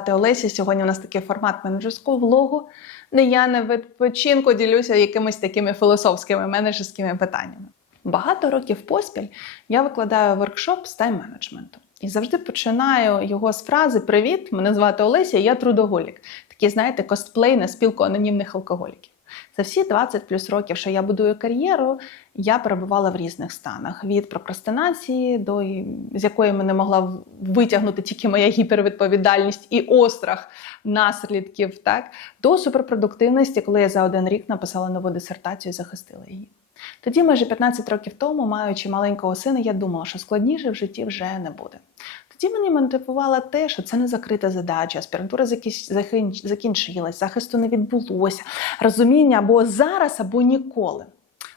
звати Олеся. Сьогодні у нас такий формат менеджерського влогу, де я на відпочинку ділюся якимись такими філософськими менеджерськими питаннями. Багато років поспіль я викладаю воркшоп з тайм-менеджменту. І завжди починаю його з фрази Привіт! Мене звати Олеся, я трудоголік. Такий, знаєте, косплей на спілку анонімних алкоголіків. За всі 20 плюс років, що я будую кар'єру, я перебувала в різних станах: від прокрастинації, до з якої мене могла витягнути тільки моя гіпервідповідальність і острах наслідків, так до суперпродуктивності, коли я за один рік написала нову дисертацію і захистила її. Тоді, майже 15 років тому, маючи маленького сина, я думала, що складніше в житті вже не буде. Тоді мені мотивувало те, що це не закрита задача, аспірантура закінчилась, захисту не відбулося, розуміння або зараз, або ніколи.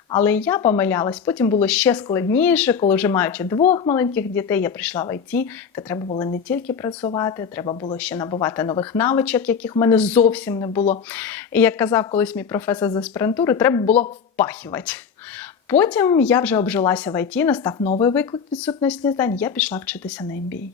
Але я помилялась, потім було ще складніше, коли вже маючи двох маленьких дітей, я прийшла в ІТ, де треба було не тільки працювати, треба було ще набувати нових навичок, яких в мене зовсім не було. І як казав колись мій професор з аспірантури, треба було впахівати. Потім я вже обжилася в ІТ, настав новий виклик відсутності знань, я пішла вчитися на MBA. У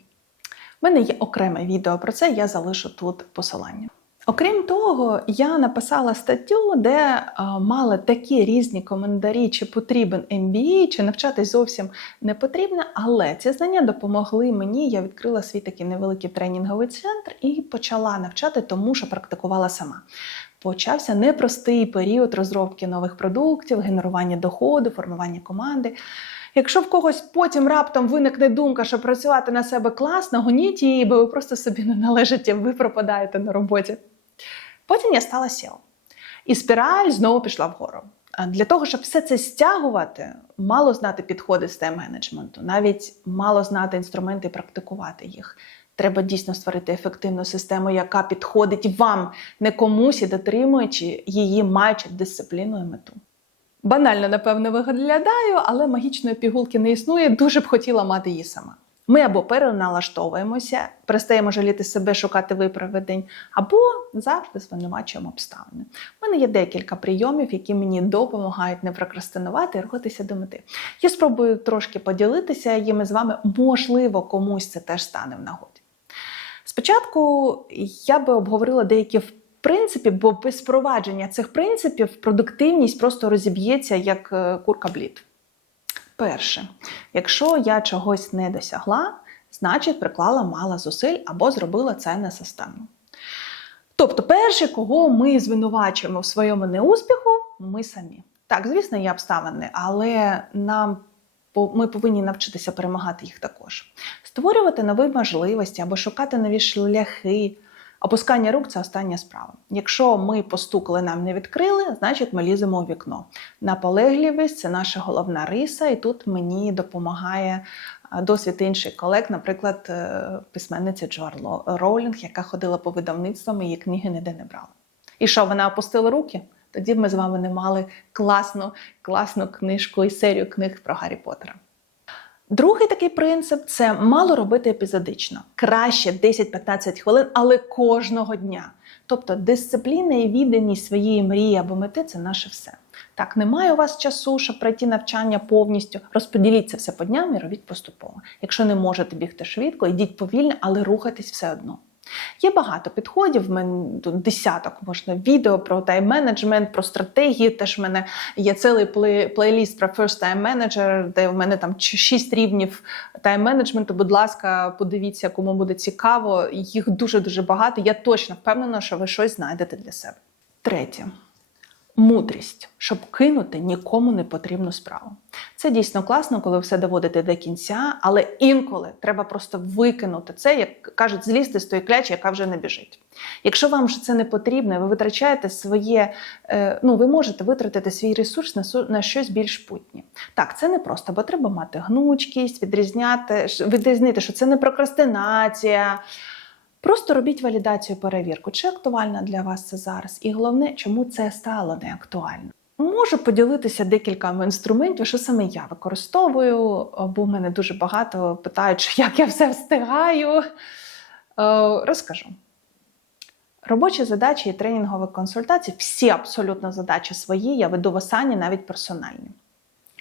мене є окреме відео про це, я залишу тут посилання. Окрім того, я написала статтю, де а, мали такі різні коментарі, чи потрібен MBA, чи навчатись зовсім не потрібно, але ці знання допомогли мені. Я відкрила свій такий невеликий тренінговий центр і почала навчати, тому що практикувала сама. Почався непростий період розробки нових продуктів, генерування доходу, формування команди. Якщо в когось потім раптом виникне думка, що працювати на себе класно, гоніть її, бо ви просто собі не належите, ви пропадаєте на роботі. Потім я стала SEO. І спіраль знову пішла вгору. Для того, щоб все це стягувати, мало знати підходи з тайм-менеджменту, навіть мало знати інструменти і практикувати їх. Треба дійсно створити ефективну систему, яка підходить вам, не комусь і дотримуючи її, маючи дисципліну і мету. Банально, напевно, виглядаю, але магічної пігулки не існує, дуже б хотіла мати її сама. Ми або переналаштовуємося, перестаємо жаліти себе, шукати виправдань, або завжди звинувачуємо обставини. У мене є декілька прийомів, які мені допомагають не прокрастинувати і рухатися до мети. Я спробую трошки поділитися їми з вами, можливо, комусь це теж стане в нагоді. Спочатку я би обговорила деякі принципи, бо без впровадження цих принципів продуктивність просто розіб'ється як курка блід. Перше, якщо я чогось не досягла, значить приклала мало зусиль або зробила це несистемно. Тобто, перше, кого ми звинувачуємо в своєму неуспіху, ми самі. Так, звісно, є обставини, але нам ми повинні навчитися перемагати їх також. Створювати нові можливості або шукати нові шляхи. Опускання рук це остання справа. Якщо ми постукали, нам не відкрили, значить ми ліземо у вікно. Наполегливість це наша головна риса, і тут мені допомагає досвід інших колег, наприклад, е, письменниця Джоан Роулінг, яка ходила по видавництвам її книги ніде не брала. І що вона опустила руки? Тоді ми з вами не мали класну, класну книжку і серію книг про Гаррі Поттера. Другий такий принцип це мало робити епізодично. Краще 10-15 хвилин, але кожного дня. Тобто дисципліна і відданість своєї мрії або мети це наше все. Так, немає у вас часу, щоб пройти навчання повністю. Розподіліть це все по дням і робіть поступово. Якщо не можете бігти швидко, йдіть повільно, але рухайтесь все одно. Є багато підходів, в тут десяток можна відео про тайм-менеджмент, про стратегії. Теж в мене є цілий плей плейліст про First Time Manager, де в мене там 6 рівнів тайм-менеджменту. Будь ласка, подивіться, кому буде цікаво. Їх дуже-дуже багато. Я точно впевнена, що ви щось знайдете для себе. Третє. Мудрість, щоб кинути нікому не потрібну справу. Це дійсно класно, коли все доводите до кінця, але інколи треба просто викинути це, як кажуть, злізти з тої клячі, яка вже не біжить. Якщо вам ж це не потрібно, ви витрачаєте своє, е, ну ви можете витратити свій ресурс на на щось більш путнє. Так, це не просто, бо треба мати гнучкість, відрізняти, відрізнити, що це не прокрастинація. Просто робіть валідацію перевірку, чи актуальна для вас це зараз, і головне, чому це стало неактуально. Можу поділитися декількома інструментів, що саме я використовую, бо в мене дуже багато питають, як я все встигаю. Розкажу. Робочі задачі і тренінгові консультації, всі абсолютно задачі свої, я веду в осані, навіть персональні.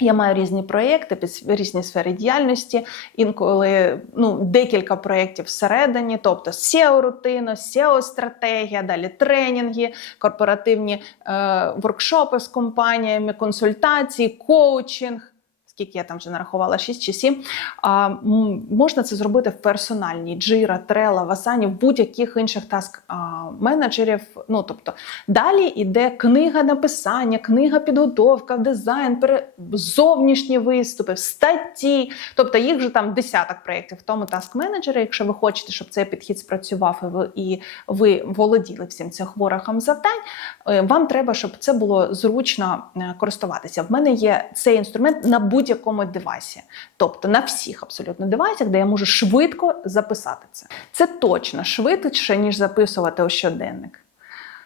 Я маю різні проєкти під різні сфери діяльності, інколи ну, декілька проєктів всередині, тобто SEO-рутина, SEO-стратегія, далі тренінги, корпоративні е, воркшопи з компаніями, консультації, коучинг. Скільки я там вже нарахувала, 6 чи 7. А, можна це зробити в персональній Jira, Trello, Asana, в будь-яких інших таск менеджерів. Ну, тобто, далі йде книга написання, книга підготовка, дизайн, зовнішні виступи, статті. Тобто їх вже там десяток проєктів в тому таск менеджері. Якщо ви хочете, щоб цей підхід спрацював і ви, і ви володіли всім цим ворохом завдань, е, вам треба, щоб це було зручно е, користуватися. В мене є цей інструмент на будь-якому девайсі, тобто на всіх абсолютно девайсах, де я можу швидко записати це. Це точно швидше, ніж записувати у щоденник.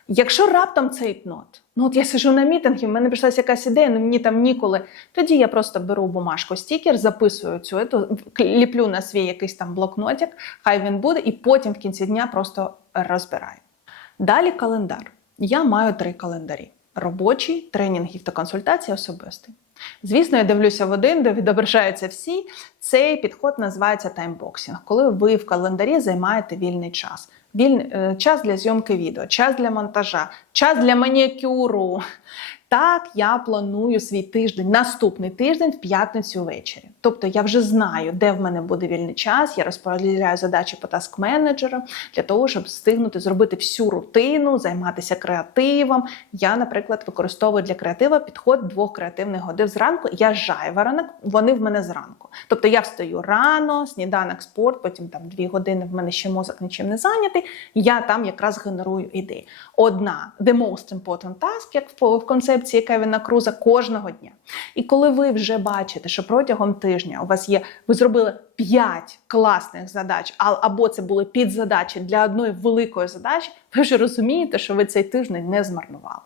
Якщо раптом цей нот, ну от я сижу на мітингі, в мене прийшлася якась ідея, ну мені там ніколи. Тоді я просто беру бумажку стікер, записую цю ету, ліплю на свій якийсь там блокнотик, хай він буде, і потім в кінці дня просто розбираю. Далі календар. Я маю три календарі: робочий, тренінгів та консультації особистий. Звісно, я дивлюся в один, де відображаються всі. Цей підход називається таймбоксінг, коли ви в календарі займаєте вільний час. Вільний е, час для зйомки відео, час для монтажа, час для манікюру. Так, я планую свій тиждень, наступний тиждень в п'ятницю ввечері. Тобто я вже знаю, де в мене буде вільний час. Я розподіляю задачі по таск менеджеру для того, щоб встигнути зробити всю рутину, займатися креативом. Я, наприклад, використовую для креатива підход двох креативних годин зранку. Я жайворонок, вони в мене зранку. Тобто я встаю рано, сніданок, спорт, потім там дві години в мене ще мозок нічим не зайнятий. Я там якраз генерую ідеї. Одна the most important task, як в в концепції Кевіна Круза, кожного дня. І коли ви вже бачите, що протягом тижня у вас є, ви зробили 5 класних задач, або це були підзадачі для одної великої задачі, ви вже розумієте, що ви цей тиждень не змарнували.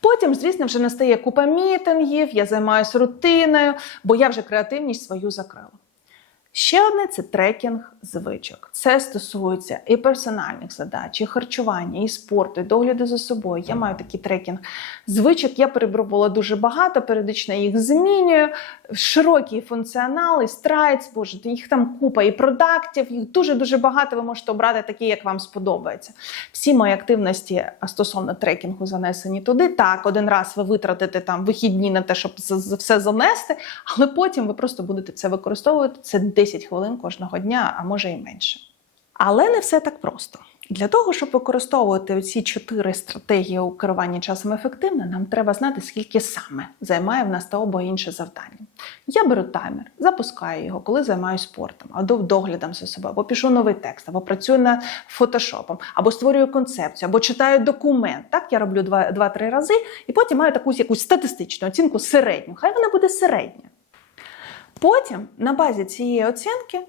Потім, звісно, вже настає купа мітингів, я займаюся рутиною, бо я вже креативність свою закрила. Ще одне це трекінг звичок. Це стосується і персональних задач, і харчування, і спорту, і догляду за собою. Я маю такий трекінг звичок. Я перебрувала дуже багато, періодично їх змінюю. Широкий функціонал, і страйц, боже, їх там купа і продактів, їх дуже-дуже багато. Ви можете обрати такі, як вам сподобається. Всі мої активності стосовно трекінгу занесені туди. Так, один раз ви витратите там вихідні на те, щоб все занести, але потім ви просто будете це використовувати. Це 10 хвилин кожного дня, а може і менше. Але не все так просто. Для того, щоб використовувати ці чотири стратегії у керуванні часом ефективно, нам треба знати, скільки саме займає в нас те або інше завдання. Я беру таймер, запускаю його, коли займаюся спортом, або доглядом за собою, або пишу новий текст, або працюю над фотошопом, або створюю концепцію, або читаю документ. Так я роблю два- два-три рази, і потім маю таку якусь статистичну оцінку середню. Хай вона буде середня. Потім на базі цієї оцінки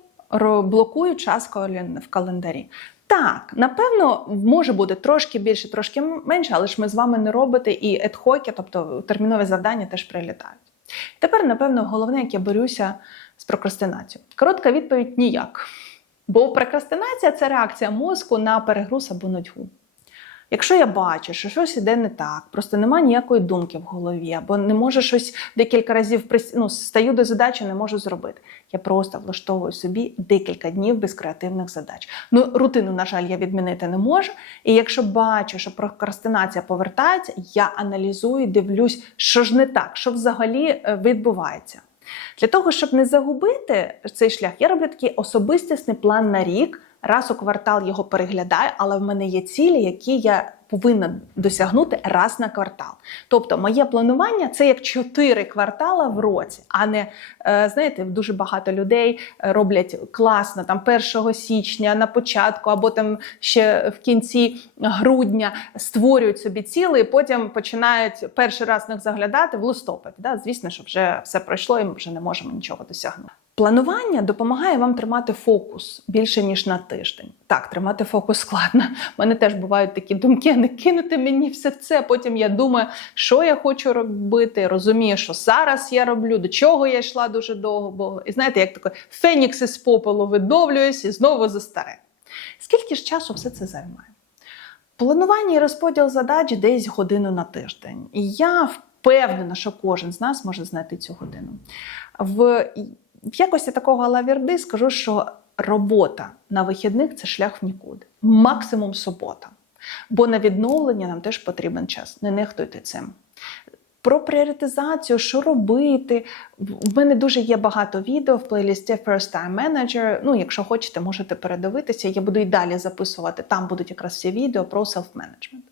блокую час в календарі. Так, напевно, може бути трошки більше, трошки менше, але ж ми з вами не робите і едхоки, тобто термінові завдання теж прилітають. Тепер, напевно, головне, як я борюся з прокрастинацією. Коротка відповідь ніяк. Бо прокрастинація це реакція мозку на перегруз або нудьгу. Якщо я бачу, що щось іде не так, просто немає ніякої думки в голові, або не можу щось декілька разів ну, стаю до задачі, не можу зробити. Я просто влаштовую собі декілька днів без креативних задач. Ну, рутину, на жаль, я відмінити не можу. І якщо бачу, що прокрастинація повертається, я аналізую, дивлюсь, що ж не так, що взагалі е, відбувається. Для того, щоб не загубити цей шлях, я роблю такий особистісний план на рік. Раз у квартал його переглядаю, але в мене є цілі, які я повинна досягнути раз на квартал. Тобто, моє планування це як чотири квартала в році, а не е, знаєте, дуже багато людей е, роблять класно там 1 січня на початку, або там ще в кінці грудня створюють собі ціли, і потім починають перший раз них заглядати в листопаді. Да? Звісно, що вже все пройшло, і ми вже не можемо нічого досягнути. Планування допомагає вам тримати фокус більше ніж на тиждень. Так, тримати фокус складно. У мене теж бувають такі думки, не кинути мені все це. Потім я думаю, що я хочу робити. Розумію, що зараз я роблю, до чого я йшла дуже довго. І знаєте, як таке фенікс із попелу видовлююсь і знову за старе. Скільки ж часу все це займає? Планування і розподіл задач десь годину на тиждень. І я впевнена, що кожен з нас може знайти цю годину. В, в якості такого лавірди скажу, що робота на вихідних це шлях в нікуди. Максимум субота. Бо на відновлення нам теж потрібен час. Не нехтуйте цим. Про пріоритизацію, що робити. В мене дуже є багато відео в плейлісті First Time Manager. Ну, якщо хочете, можете передивитися. Я буду і далі записувати. Там будуть якраз всі відео про селф-менеджмент.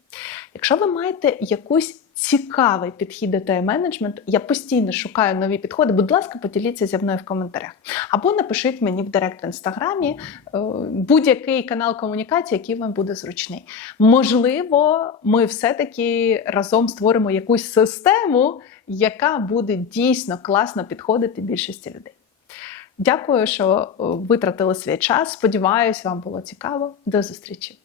Якщо ви маєте якийсь цікавий підхід до тайм-менеджменту, я постійно шукаю нові підходи. Будь ласка, поділіться зі мною в коментарях. Або напишіть мені в директ в інстаграмі е, будь-який канал комунікації, який вам буде зручний. Можливо, ми все-таки разом створимо якусь систему, яка буде дійсно класно підходити більшості людей. Дякую, що е, витратили свій час. Сподіваюсь, вам було цікаво. До зустрічі!